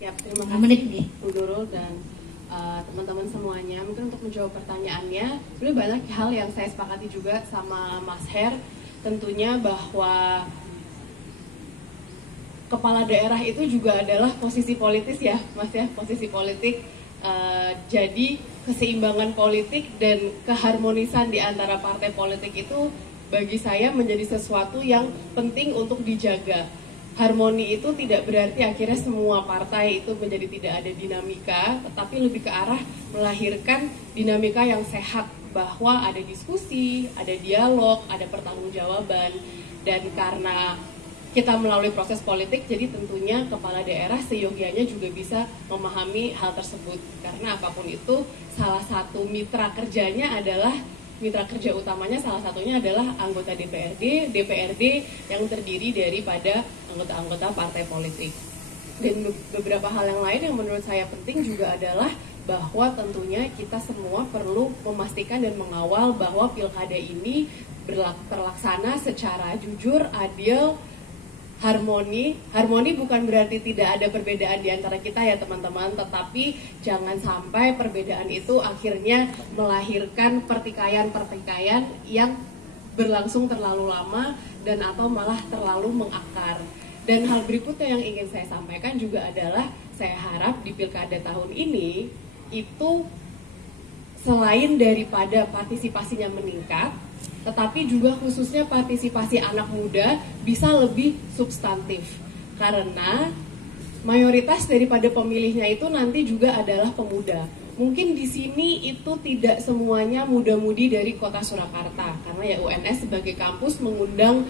Ya, terima kasih nih Bu Nurul dan teman-teman semuanya. Mungkin untuk menjawab pertanyaannya, sebenarnya banyak hal yang saya sepakati juga sama Mas Her. Tentunya bahwa kepala daerah itu juga adalah posisi politis ya, Mas ya, posisi politik. Jadi keseimbangan politik dan keharmonisan di antara partai politik itu bagi saya menjadi sesuatu yang penting untuk dijaga. Harmoni itu tidak berarti akhirnya semua partai itu menjadi tidak ada dinamika, tetapi lebih ke arah melahirkan dinamika yang sehat, bahwa ada diskusi, ada dialog, ada pertanggungjawaban. Dan karena kita melalui proses politik, jadi tentunya kepala daerah seyogianya juga bisa memahami hal tersebut. Karena apapun itu, salah satu mitra kerjanya adalah, mitra kerja utamanya salah satunya adalah anggota DPRD yang terdiri daripada anggota-anggota partai politik. Dan beberapa hal yang lain yang menurut saya penting juga adalah bahwa tentunya kita semua perlu memastikan dan mengawal bahwa pilkada ini terlaksana secara jujur, adil, harmoni bukan berarti tidak ada perbedaan di antara kita ya teman-teman, tetapi jangan sampai perbedaan itu akhirnya melahirkan pertikaian yang berlangsung terlalu lama dan atau malah terlalu mengakar. Dan hal berikutnya yang ingin saya sampaikan juga adalah saya harap di pilkada tahun ini itu selain daripada partisipasinya meningkat, tetapi juga khususnya partisipasi anak muda bisa lebih substantif. Karena mayoritas daripada pemilihnya itu nanti juga adalah pemuda. Mungkin di sini itu tidak semuanya muda-mudi dari kota Surakarta, karena ya UNS sebagai kampus mengundang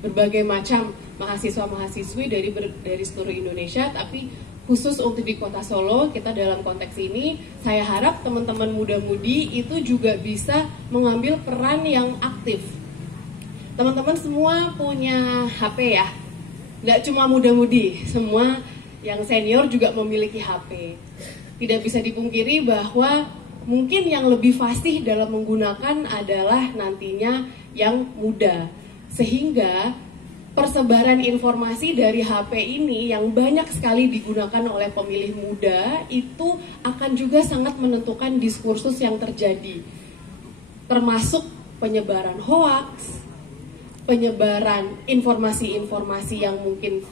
berbagai macam mahasiswa-mahasiswi dari seluruh Indonesia, tapi khusus untuk di kota Solo, kita dalam konteks ini, saya harap teman-teman muda-mudi itu juga bisa mengambil peran yang aktif. Teman-teman semua punya HP ya? Nggak cuma muda-mudi, semua yang senior juga memiliki HP. Tidak bisa dipungkiri bahwa mungkin yang lebih fasih dalam menggunakan adalah nantinya yang muda. Sehingga persebaran informasi dari HP ini yang banyak sekali digunakan oleh pemilih muda itu akan juga sangat menentukan diskursus yang terjadi, termasuk penyebaran hoaks, penyebaran informasi-informasi yang mungkin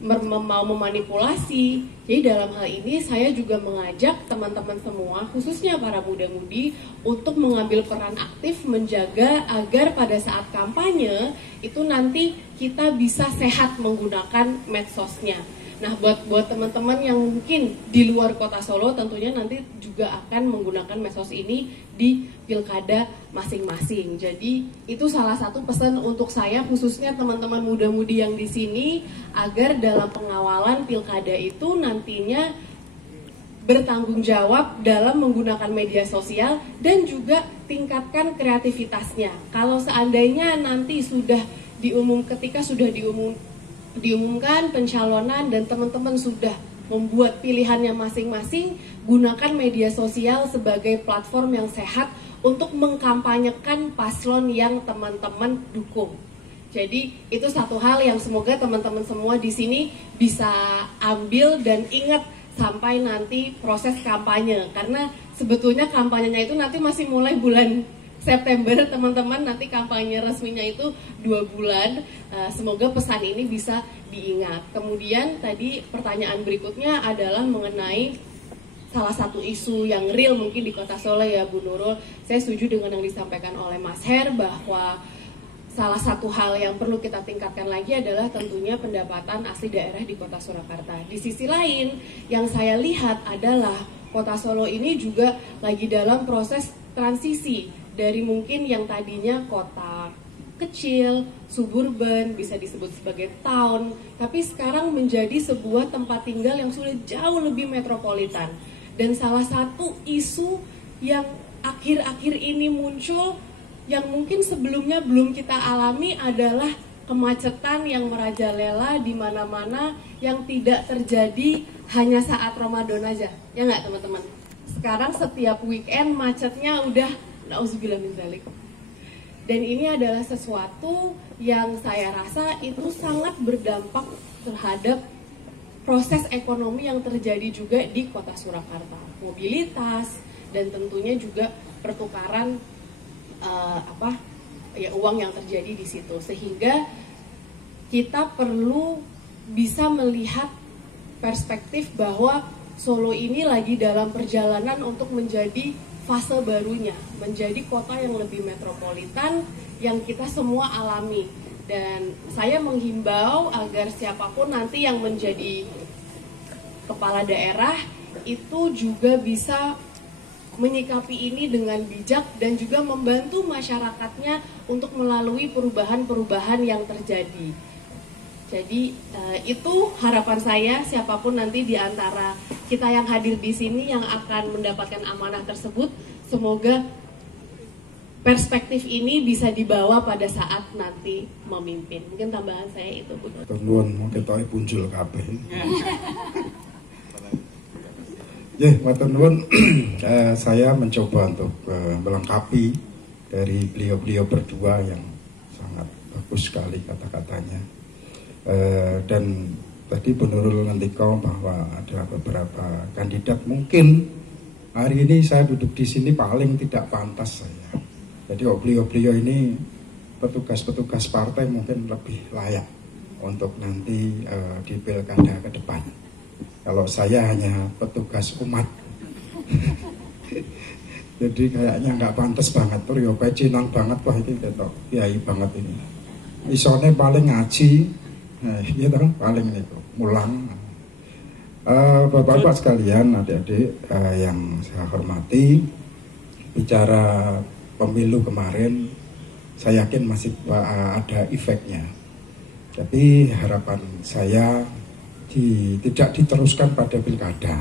mau memanipulasi. Jadi dalam hal ini saya juga mengajak teman-teman semua, khususnya para muda-mudi, untuk mengambil peran aktif menjaga agar pada saat kampanye itu nanti kita bisa sehat menggunakan medsosnya. Nah, buat teman-teman yang mungkin di luar kota Solo tentunya nanti juga akan menggunakan medsos ini di pilkada masing-masing. Jadi itu salah satu pesan untuk saya, khususnya teman-teman muda-mudi yang di sini, agar dalam pengawalan pilkada itu nantinya bertanggung jawab dalam menggunakan media sosial dan juga tingkatkan kreativitasnya. Kalau seandainya nanti ketika sudah diumumkan pencalonan dan teman-teman sudah membuat pilihannya masing-masing, gunakan media sosial sebagai platform yang sehat untuk mengkampanyekan paslon yang teman-teman dukung. Jadi itu satu hal yang semoga teman-teman semua di sini bisa ambil dan ingat sampai nanti proses kampanye. Karena sebetulnya kampanyenya itu nanti masih mulai bulan September, teman-teman, nanti kampanye resminya itu 2 bulan. Semoga pesan ini bisa diingat. Kemudian tadi pertanyaan berikutnya adalah mengenai salah satu isu yang real mungkin di kota Solo ya Bu Nurul. Saya setuju dengan yang disampaikan oleh Mas Her bahwa salah satu hal yang perlu kita tingkatkan lagi adalah tentunya pendapatan asli daerah di kota Surakarta. Di sisi lain, yang saya lihat adalah kota Solo ini juga lagi dalam proses transisi dari mungkin yang tadinya kota kecil, suburban, bisa disebut sebagai town, tapi sekarang menjadi sebuah tempat tinggal yang sudah jauh lebih metropolitan. Dan salah satu isu yang akhir-akhir ini muncul, yang mungkin sebelumnya belum kita alami adalah kemacetan yang merajalela di mana-mana, yang tidak terjadi hanya saat Ramadan aja. Ya nggak teman-teman? Sekarang setiap weekend macetnya udah nauzubillah min dzalik. Dan ini adalah sesuatu yang saya rasa itu sangat berdampak terhadap proses ekonomi yang terjadi juga di Kota Surakarta, mobilitas dan tentunya juga pertukaran uang yang terjadi di situ, sehingga kita perlu bisa melihat perspektif bahwa Solo ini lagi dalam perjalanan untuk menjadi fase barunya, menjadi kota yang lebih metropolitan yang kita semua alami. Dan saya menghimbau agar siapapun nanti yang menjadi kepala daerah itu juga bisa menyikapi ini dengan bijak dan juga membantu masyarakatnya untuk melalui perubahan-perubahan yang terjadi. Jadi itu harapan saya, siapapun nanti di antara kita yang hadir di sini yang akan mendapatkan amanah tersebut, semoga perspektif ini bisa dibawa pada saat nanti memimpin. Mungkin tambahan saya itu, Bu. Nuwun mungkin tahu punjul kabeh. Matur nuwun. Saya mencoba untuk melengkapi dari beliau-beliau berdua yang sangat bagus sekali kata-katanya. Dan tadi Bu Nurul ngendika bahwa ada beberapa kandidat, mungkin hari ini saya duduk di sini paling tidak pantas saya. Jadi beliau-beliau ini petugas-petugas partai mungkin lebih layak untuk nanti di pilkada ke depan. Kalau saya hanya petugas umat. Jadi kayaknya nggak pantas banget. Rio pecinang banget wah ini ketok kiai banget ini. Isone paling ngaji. Nah, gitu paling itu mulang. Bapak-bapak sekalian, adik-adik yang saya hormati, bicara pemilu kemarin, saya yakin masih ada efeknya. Tapi harapan saya tidak diteruskan pada pilkada,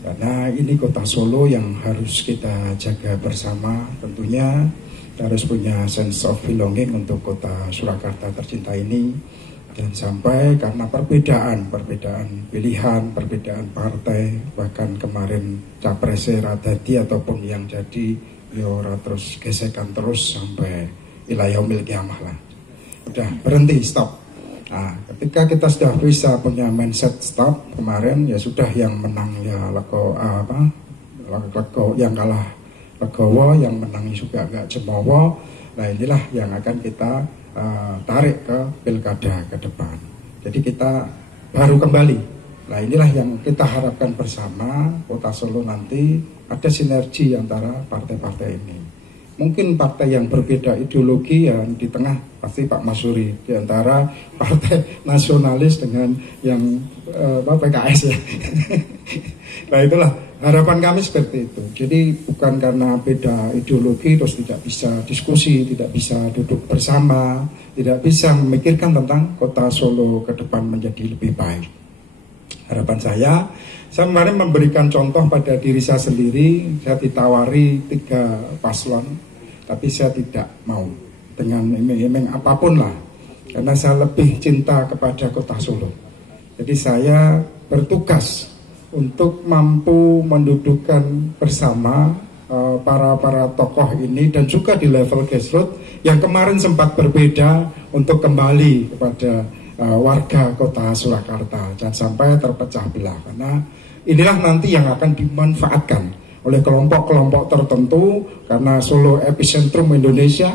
karena ini kota Solo yang harus kita jaga bersama. Tentunya kita harus punya sense of belonging untuk kota Surakarta tercinta ini. Dan sampai karena perbedaan pilihan, perbedaan partai, bahkan kemarin capresnya radadi ataupun yang jadi ora terus gesekan terus sampai ila yaumil kiamah lah. Udah berhenti, stop. Nah, ketika kita sudah bisa punya mindset stop kemarin, ya sudah, yang menang ya lego yang kalah legowo, yang menang juga agak cemowo. Nah, inilah yang akan kita tarik ke pilkada ke depan. Jadi kita baru kembali. Nah, inilah yang kita harapkan bersama, kota Solo nanti ada sinergi antara partai-partai ini. Mungkin partai yang berbeda ideologi yang di tengah pasti Pak Masuri, di antara partai nasionalis dengan yang PKS ya. Nah, itulah harapan kami seperti itu. Jadi bukan karena beda ideologi terus tidak bisa diskusi, tidak bisa duduk bersama, tidak bisa memikirkan tentang kota Solo ke depan menjadi lebih baik. Harapan saya kemarin memberikan contoh pada diri saya sendiri. Saya ditawari 3 paslon, tapi saya tidak mau dengan iming-iming apapun lah, karena saya lebih cinta kepada kota Solo. Jadi saya bertugas untuk mampu mendudukkan bersama para tokoh ini, dan juga di level grassroots yang kemarin sempat berbeda, untuk kembali kepada warga kota Surakarta, jangan sampai terpecah belah, karena inilah nanti yang akan dimanfaatkan oleh kelompok-kelompok tertentu, karena Solo epicentrum Indonesia.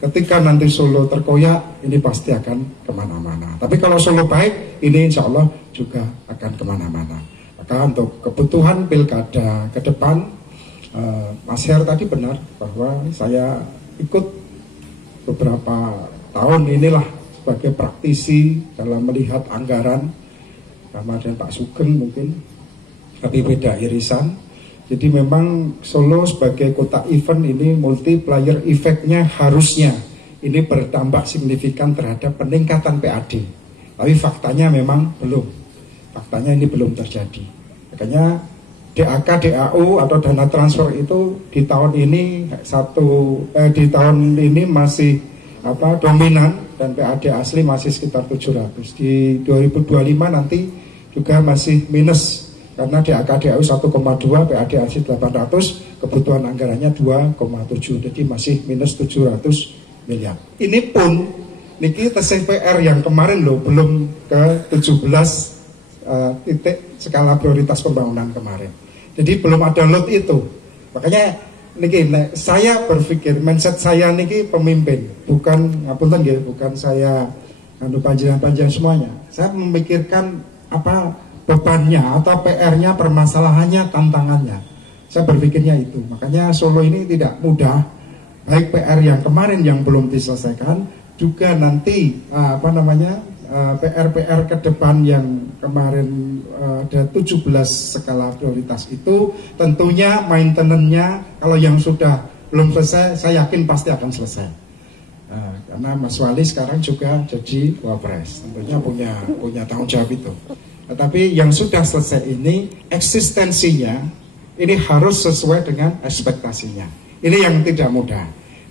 Ketika nanti Solo terkoyak, ini pasti akan kemana-mana. Tapi kalau Solo baik, ini insya Allah juga akan kemana-mana. Maka untuk kebutuhan pilkada ke depan, Mas Her tadi benar bahwa saya ikut beberapa tahun inilah sebagai praktisi dalam melihat anggaran, sama dengan Pak Sugeng mungkin, tapi beda irisan. Jadi memang Solo sebagai kota event ini multiplier efeknya harusnya ini bertambah signifikan terhadap peningkatan PAD. Tapi faktanya memang belum. Faktanya ini belum terjadi. Makanya DAK, DAU atau dana transfer itu di tahun ini masih dominan, dan PAD asli masih sekitar 700. Di 2025 nanti juga masih minus, karena DAK DAU 1,2, PAD asli 800, kebutuhan anggarannya 2,7, jadi masih minus 700 miliar. Ini pun niki TCPR yang kemarin loh belum ke 17 titik skala prioritas pembangunan kemarin. Jadi belum ada lot itu. Makanya niki saya berpikir mindset saya niki pemimpin, bukan ngapunten nggih, bukan saya anu panjenengan semuanya. Saya memikirkan apa bebannya atau PR-nya, permasalahannya, tantangannya. Saya berpikirnya itu. Makanya Solo ini tidak mudah. Baik PR yang kemarin yang belum diselesaikan, juga nanti PR-PR ke depan yang kemarin ada 17 skala prioritas itu, tentunya maintenance-nya kalau yang sudah belum selesai, saya yakin pasti akan selesai. Karena Mas Wali sekarang juga jadi Wapres, tentunya punya tanggung jawab itu. Tetapi yang sudah selesai ini, eksistensinya ini harus sesuai dengan ekspektasinya. Ini yang tidak mudah.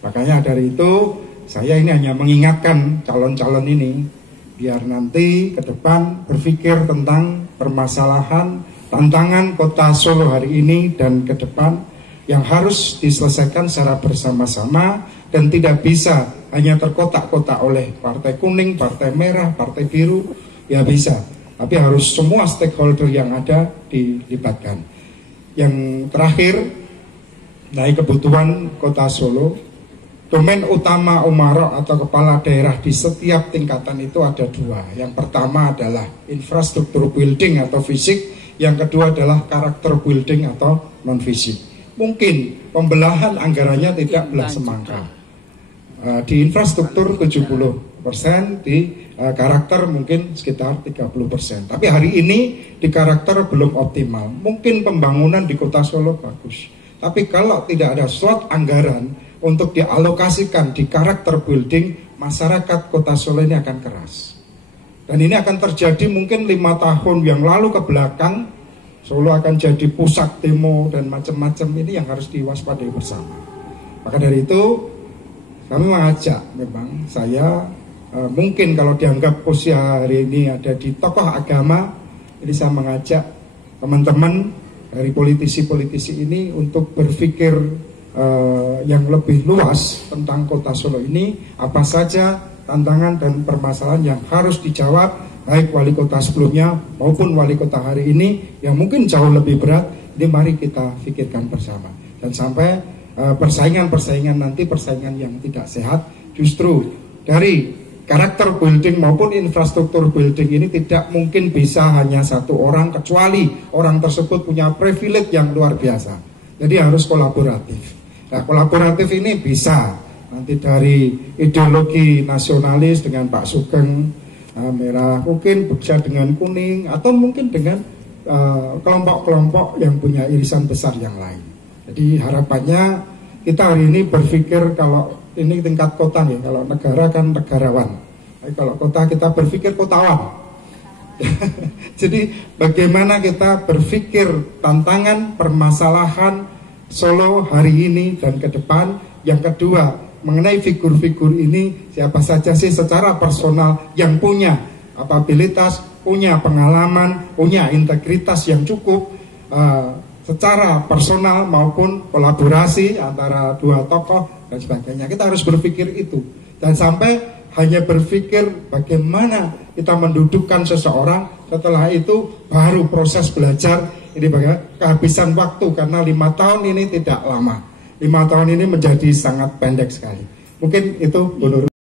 Makanya dari itu, saya ini hanya mengingatkan calon-calon ini, biar nanti ke depan berpikir tentang permasalahan, tantangan kota Solo hari ini dan ke depan yang harus diselesaikan secara bersama-sama dan tidak bisa hanya terkotak-kotak oleh partai kuning, partai merah, partai biru, ya bisa. Tapi harus semua stakeholder yang ada dilibatkan. Yang terakhir, dari kebutuhan kota Solo, domain utama umarok atau kepala daerah di setiap tingkatan itu ada dua. Yang pertama adalah infrastruktur building atau fisik, yang kedua adalah karakter building atau non fisik. Mungkin pembelahan anggarannya tidak belah semangka. Di infrastruktur 70%, di karakter mungkin sekitar 30%. Tapi hari ini di karakter belum optimal. Mungkin pembangunan di kota Solo bagus. Tapi kalau tidak ada slot anggaran untuk dialokasikan di karakter building, masyarakat kota Solo ini akan keras. Dan ini akan terjadi mungkin 5 tahun yang lalu ke belakang, Solo akan jadi pusat demo dan macam-macam. Ini yang harus diwaspadai bersama. Maka dari itu, kami mengajak memang saya, mungkin kalau dianggap posisi hari ini ada di tokoh agama, ini saya mengajak teman-teman dari politisi-politisi ini untuk berpikir yang lebih luas tentang kota Solo ini, apa saja tantangan dan permasalahan yang harus dijawab baik wali kota sebelumnya maupun wali kota hari ini yang mungkin jauh lebih berat. Ini mari kita pikirkan bersama dan sampai persaingan nanti, persaingan yang tidak sehat, justru dari karakter building maupun infrastruktur building ini tidak mungkin bisa hanya satu orang, kecuali orang tersebut punya privilege yang luar biasa. Jadi harus kolaboratif. Nah, kolaboratif ini bisa nanti dari ideologi nasionalis dengan Pak Sugeng, merah, mungkin bisa dengan kuning, atau mungkin dengan kelompok-kelompok yang punya irisan besar yang lain. Jadi harapannya kita hari ini berpikir, kalau ini tingkat kota nih, kalau negara kan negarawan. Tapi kalau kota kita berpikir kotawan. Jadi bagaimana kita berpikir tantangan, permasalahan Solo hari ini dan ke depan. Yang kedua, mengenai figur-figur ini, siapa saja sih secara personal yang punya kapabilitas, punya pengalaman, punya integritas yang cukup, secara personal maupun kolaborasi antara dua tokoh dan sebagainya. Kita harus berpikir itu. Dan sampai hanya berpikir bagaimana kita mendudukkan seseorang, setelah itu baru proses belajar. Ini bagaimana kehabisan waktu, karena 5 tahun ini tidak lama. 5 tahun ini menjadi sangat pendek sekali. Mungkin itu menurut